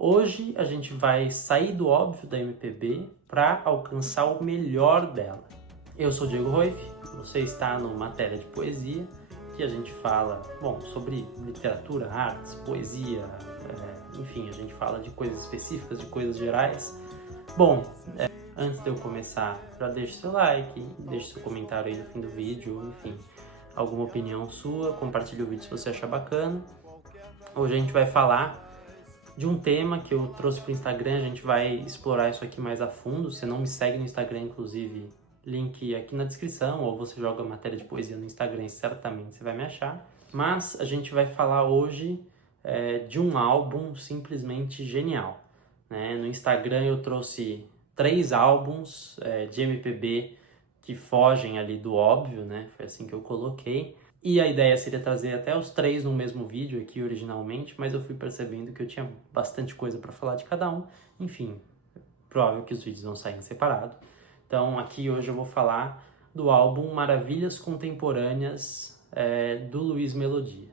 Hoje a gente vai sair do óbvio da MPB para alcançar o melhor dela. Eu sou Diego Roif, você está no Matéria de Poesia, que a gente fala, sobre literatura, artes, poesia, enfim, a gente fala de coisas específicas, de coisas gerais. Antes de eu começar, já deixe seu like, deixe seu comentário aí no fim do vídeo, enfim, alguma opinião sua, compartilhe o vídeo se você achar bacana. Hoje a gente vai falar de um tema que eu trouxe para o Instagram, a gente vai explorar isso aqui mais a fundo. Se não me segue no Instagram, inclusive, link aqui na descrição, ou você joga matéria de poesia no Instagram e certamente você vai me achar. Mas a gente vai falar hoje de um álbum simplesmente genial, né? No Instagram eu trouxe 3 álbuns de MPB que fogem ali do óbvio, né? Foi assim que eu coloquei. E a ideia seria trazer até os 3 no mesmo vídeo aqui originalmente, mas eu fui percebendo que eu tinha bastante coisa para falar de cada um. Enfim, provável que os vídeos vão sair em separado. Então aqui hoje eu vou falar do álbum Maravilhas Contemporâneas do Luiz Melodia.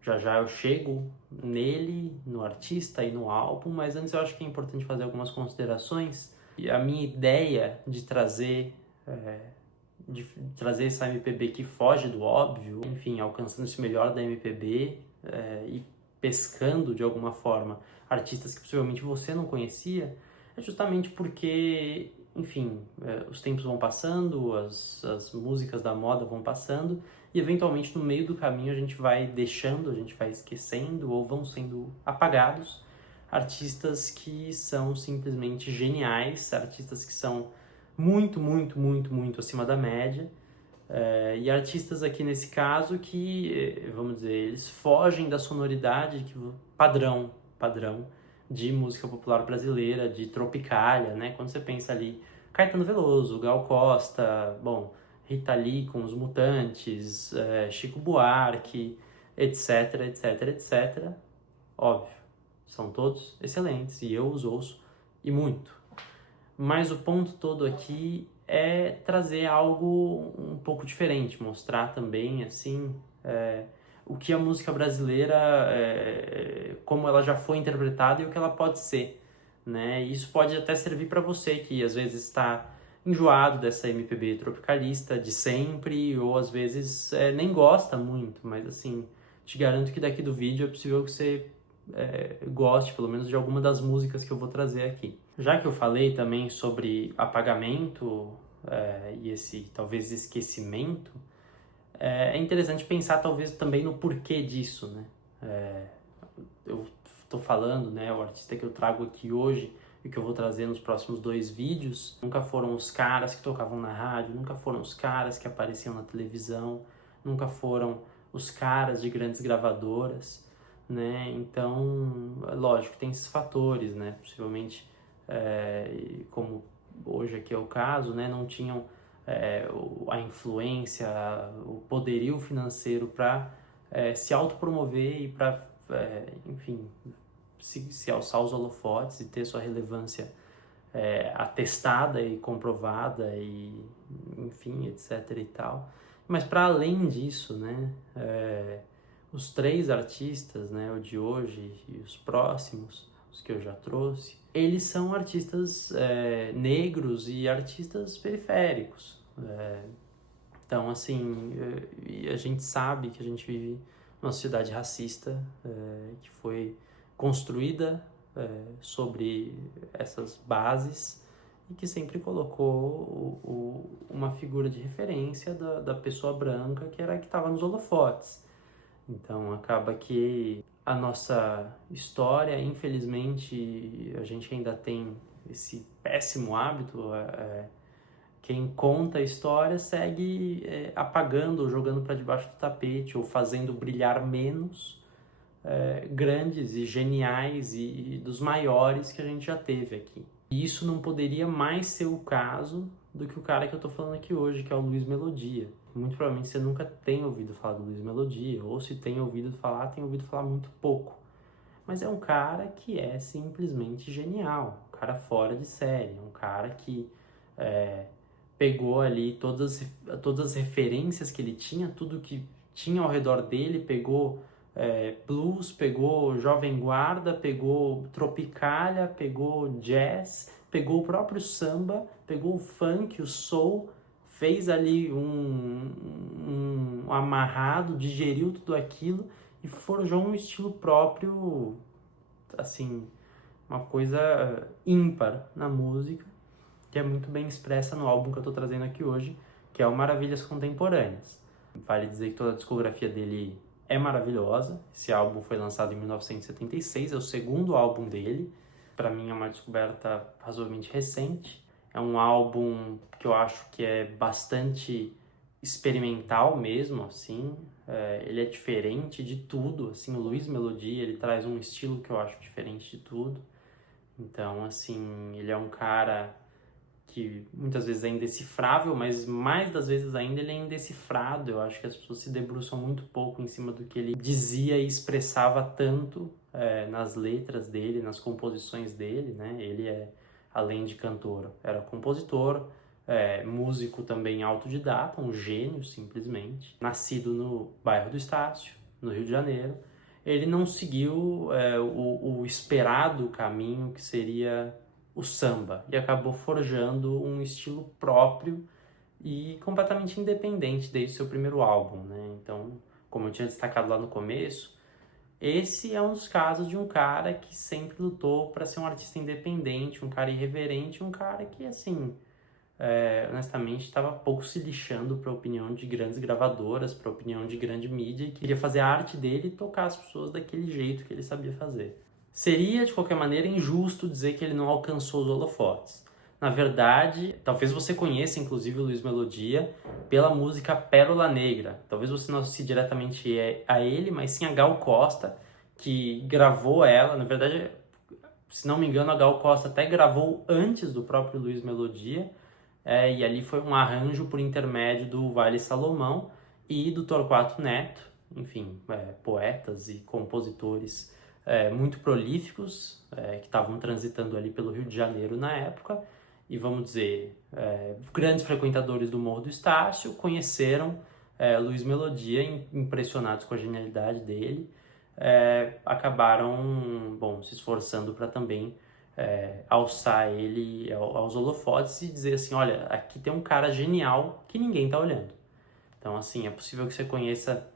Já já eu chego nele, no artista e no álbum, mas antes eu acho que é importante fazer algumas considerações. E a minha ideia de trazer essa MPB que foge do óbvio, enfim, alcançando esse melhor da MPB e pescando de alguma forma artistas que possivelmente você não conhecia, é justamente porque, enfim, os tempos vão passando, as músicas da moda vão passando e eventualmente no meio do caminho a gente vai deixando, a gente vai esquecendo ou vão sendo apagados artistas que são simplesmente geniais, artistas que são muito, muito, muito, muito acima da média. E artistas aqui nesse caso que, vamos dizer, eles fogem da sonoridade padrão de música popular brasileira, de Tropicália, né? Quando você pensa ali, Caetano Veloso, Gal Costa, Rita Lee com os Mutantes, Chico Buarque, etc, etc, etc. Óbvio, são todos excelentes e eu os ouço e muito. Mas o ponto todo aqui é trazer algo um pouco diferente, mostrar também, assim, o que a música brasileira, como ela já foi interpretada e o que ela pode ser, né? E isso pode até servir para você que às vezes está enjoado dessa MPB tropicalista de sempre, ou às vezes nem gosta muito, mas assim, te garanto que daqui do vídeo é possível que você goste, pelo menos, de alguma das músicas que eu vou trazer aqui. Já que eu falei também sobre apagamento e esse, talvez, esquecimento, é interessante pensar, talvez, também no porquê disso, né? Eu estou falando, né, o artista que eu trago aqui hoje e que eu vou trazer nos próximos 2 vídeos, nunca foram os caras que tocavam na rádio, nunca foram os caras que apareciam na televisão, nunca foram os caras de grandes gravadoras, né? Então, lógico, tem esses fatores, né? Possivelmente, como hoje aqui é o caso, né? Não tinham a influência, o poderio financeiro para se autopromover e para, enfim, se alçar os holofotes e ter sua relevância atestada e comprovada e, enfim, etc e tal. Mas para além disso, né, os 3 artistas, né, o de hoje e os próximos, os que eu já trouxe, eles são artistas negros e artistas periféricos. Então, assim, a gente sabe que a gente vive numa sociedade racista que foi construída sobre essas bases e que sempre colocou uma figura de referência da pessoa branca que era a que estava nos holofotes. Então acaba que a nossa história, infelizmente, a gente ainda tem esse péssimo hábito. Quem conta a história segue apagando ou jogando para debaixo do tapete ou fazendo brilhar menos grandes e geniais e dos maiores que a gente já teve aqui. E isso não poderia mais ser o caso do que o cara que eu tô falando aqui hoje, que é o Luiz Melodia. Muito provavelmente você nunca tem ouvido falar do Luiz Melodia, ou se tem ouvido falar muito pouco. Mas é um cara que é simplesmente genial, um cara fora de série, um cara que pegou ali todas as referências que ele tinha, tudo que tinha ao redor dele, pegou blues, pegou Jovem Guarda, pegou Tropicália, pegou jazz, pegou o próprio samba, pegou o funk, o soul, fez ali um amarrado, digeriu tudo aquilo e forjou um estilo próprio, assim, uma coisa ímpar na música, que é muito bem expressa no álbum que eu tô trazendo aqui hoje, que é o Maravilhas Contemporâneas. Vale dizer que toda a discografia dele é maravilhosa. Esse álbum foi lançado em 1976, é o segundo álbum dele. Para mim é uma descoberta razoavelmente recente. É um álbum que eu acho que é bastante experimental mesmo, assim. Ele é diferente de tudo, assim. O Luiz Melodia, ele traz um estilo que eu acho diferente de tudo. Então, assim, ele é um cara que muitas vezes é indecifrável, mas mais das vezes ainda ele é indecifrado. Eu acho que as pessoas se debruçam muito pouco em cima do que ele dizia e expressava tanto nas letras dele, nas composições dele, né? Ele além de cantor, era compositor, músico também autodidata, um gênio simplesmente. Nascido no bairro do Estácio, no Rio de Janeiro, ele não seguiu o esperado caminho que seria o samba e acabou forjando um estilo próprio e completamente independente desde o seu primeiro álbum, né? Então, como eu tinha destacado lá no começo, esse é um dos casos de um cara que sempre lutou para ser um artista independente, um cara irreverente, um cara que, assim, honestamente, estava pouco se lixando para a opinião de grandes gravadoras, para a opinião de grande mídia, e queria fazer a arte dele e tocar as pessoas daquele jeito que ele sabia fazer. Seria, de qualquer maneira, injusto dizer que ele não alcançou os holofotes. Na verdade, talvez você conheça, inclusive, o Luiz Melodia pela música Pérola Negra. Talvez você não associe diretamente a ele, mas sim a Gal Costa, que gravou ela. Na verdade, se não me engano, a Gal Costa até gravou antes do próprio Luiz Melodia, e ali foi um arranjo por intermédio do Vale Salomão e do Torquato Neto, enfim, poetas e compositores muito prolíficos, que estavam transitando ali pelo Rio de Janeiro na época, e vamos dizer, grandes frequentadores do Morro do Estácio conheceram Luiz Melodia, impressionados com a genialidade dele, acabaram, se esforçando para também alçar ele aos holofotes e dizer assim, olha, aqui tem um cara genial que ninguém tá olhando. Então, assim, é possível que você conheça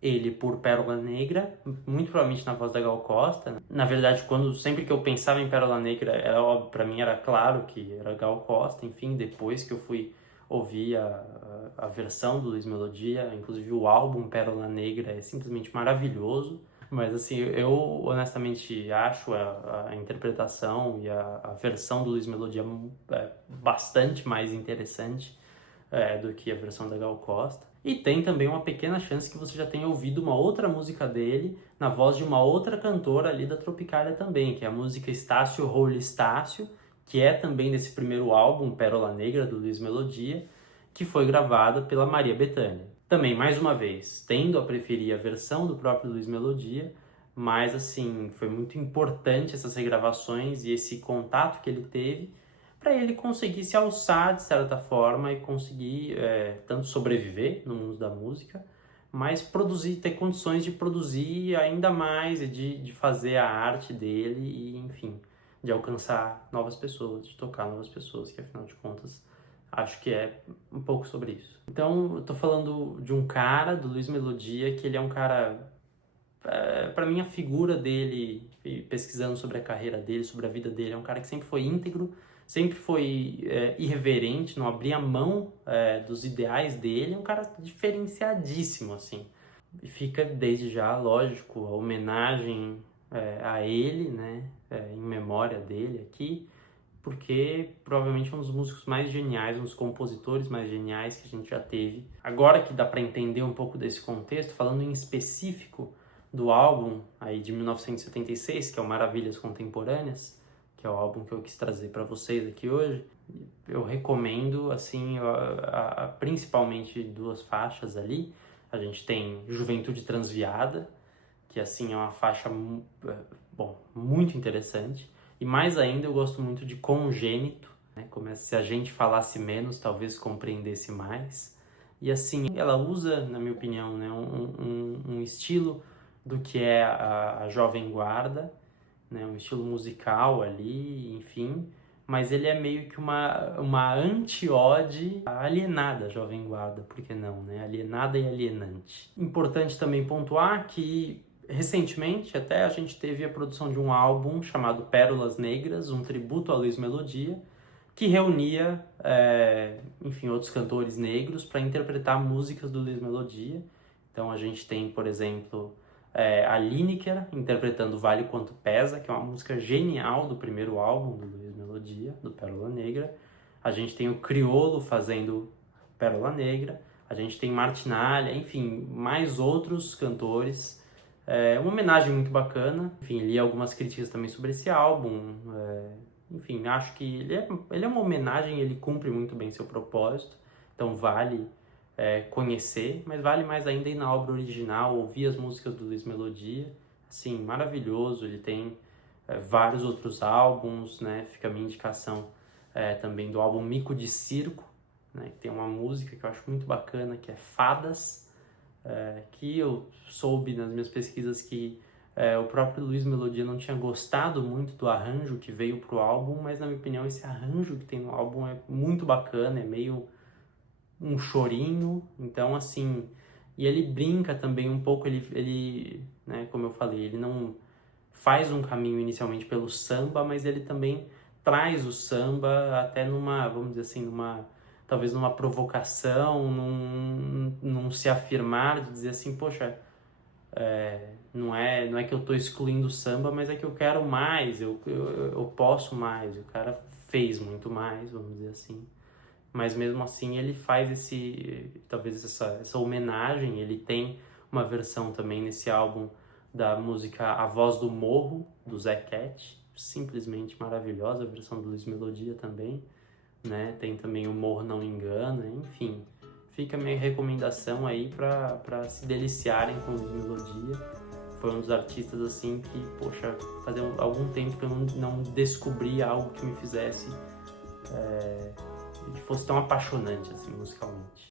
ele por Pérola Negra, muito provavelmente na voz da Gal Costa. Na verdade, sempre que eu pensava em Pérola Negra, era óbvio, para mim era claro que era Gal Costa. Enfim, depois que eu fui ouvir a versão do Luiz Melodia, inclusive o álbum Pérola Negra é simplesmente maravilhoso. Mas assim, eu honestamente acho a interpretação e a versão do Luiz Melodia bastante mais interessante do que a versão da Gal Costa. E tem também uma pequena chance que você já tenha ouvido uma outra música dele na voz de uma outra cantora ali da Tropicália também, que é a música Estácio Role Estácio, que é também desse primeiro álbum, Pérola Negra, do Luiz Melodia, que foi gravada pela Maria Bethânia. Também, mais uma vez, tendo a preferir a versão do próprio Luiz Melodia, mas assim, foi muito importante essas regravações e esse contato que ele teve para ele conseguir se alçar de certa forma e conseguir tanto sobreviver no mundo da música, mas ter condições de produzir ainda mais e de fazer a arte dele e, enfim, de alcançar novas pessoas, de tocar novas pessoas, que afinal de contas acho que é um pouco sobre isso. Então, eu tô falando de um cara, do Luiz Melodia, que ele é um cara, para mim a figura dele, pesquisando sobre a carreira dele, sobre a vida dele, é um cara que sempre foi íntegro, sempre foi irreverente, não abria mão dos ideais dele, é um cara diferenciadíssimo, assim. E fica desde já, lógico, a homenagem a ele, né, em memória dele aqui, porque provavelmente é um dos músicos mais geniais, um dos compositores mais geniais que a gente já teve. Agora que dá para entender um pouco desse contexto, falando em específico do álbum aí de 1976, que é o Maravilhas Contemporâneas, que é o álbum que eu quis trazer para vocês aqui hoje, eu recomendo, assim, principalmente duas faixas ali. A gente tem Juventude Transviada, que assim é uma faixa muito interessante. E mais ainda, eu gosto muito de Congênito, né? Como se a gente falasse menos, talvez compreendesse mais. E assim, ela usa, na minha opinião, né, um estilo do que é a Jovem Guarda, né? Um estilo musical ali, enfim, mas ele é meio que uma anti-ode alienada Jovem Guarda, por que não, né? Alienada e alienante. Importante também pontuar que recentemente até a gente teve a produção de um álbum chamado Pérolas Negras, um tributo a Luiz Melodia, que reunia, enfim, outros cantores negros para interpretar músicas do Luiz Melodia. Então a gente tem, por exemplo, a Lineker interpretando Vale o Quanto Pesa, que é uma música genial do primeiro álbum do Luiz Melodia, do Pérola Negra. A gente tem o Criolo fazendo Pérola Negra. A gente tem Martinalha, enfim, mais outros cantores. Uma homenagem muito bacana. Enfim, li algumas críticas também sobre esse álbum. Enfim, acho que ele é uma homenagem, ele cumpre muito bem seu propósito. Então vale conhecer, mas vale mais ainda ir na obra original, ouvir as músicas do Luiz Melodia. Assim, maravilhoso. Ele tem vários outros álbuns, né? Fica a minha indicação também do álbum Mico de Circo, né? Que tem uma música que eu acho muito bacana, que é Fadas, que eu soube nas minhas pesquisas que o próprio Luiz Melodia não tinha gostado muito do arranjo que veio pro álbum, mas na minha opinião esse arranjo que tem no álbum é muito bacana, é meio um chorinho, então assim, e ele brinca também um pouco, ele, né, como eu falei, ele não faz um caminho inicialmente pelo samba, mas ele também traz o samba até numa, vamos dizer assim, talvez numa provocação, num se afirmar, de dizer assim, poxa, não é que eu tô excluindo o samba, mas é que eu quero mais, eu posso mais, o cara fez muito mais, vamos dizer assim. Mas mesmo assim ele faz talvez essa homenagem. Ele tem uma versão também nesse álbum da música A Voz do Morro, do Zé Cat, simplesmente maravilhosa, a versão do Luiz Melodia também, né? Tem também o Morro Não Engana, enfim. Fica a minha recomendação aí para se deliciarem com o Luiz Melodia. Foi um dos artistas assim que, poxa, fazia algum tempo que eu não descobri algo que me fizesse que fosse tão apaixonante assim musicalmente.